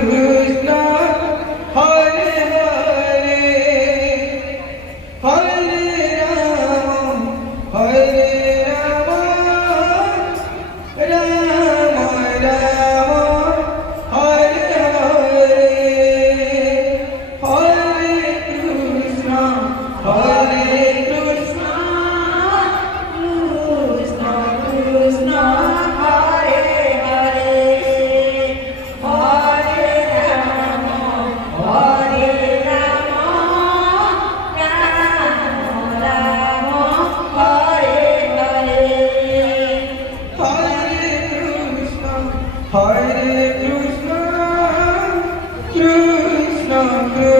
Krishna, Hare Hare, Hare Rama, Hare Rama, Rama Rama, Hare Hare, Hare Krishna, Hare Krishna, Krishna Krishna, Hare Hare, Hare Rama, Hare Rama, Rama Rama, Hare Hare, Hare Krishna, Hare Krishna, Krishna Krishna.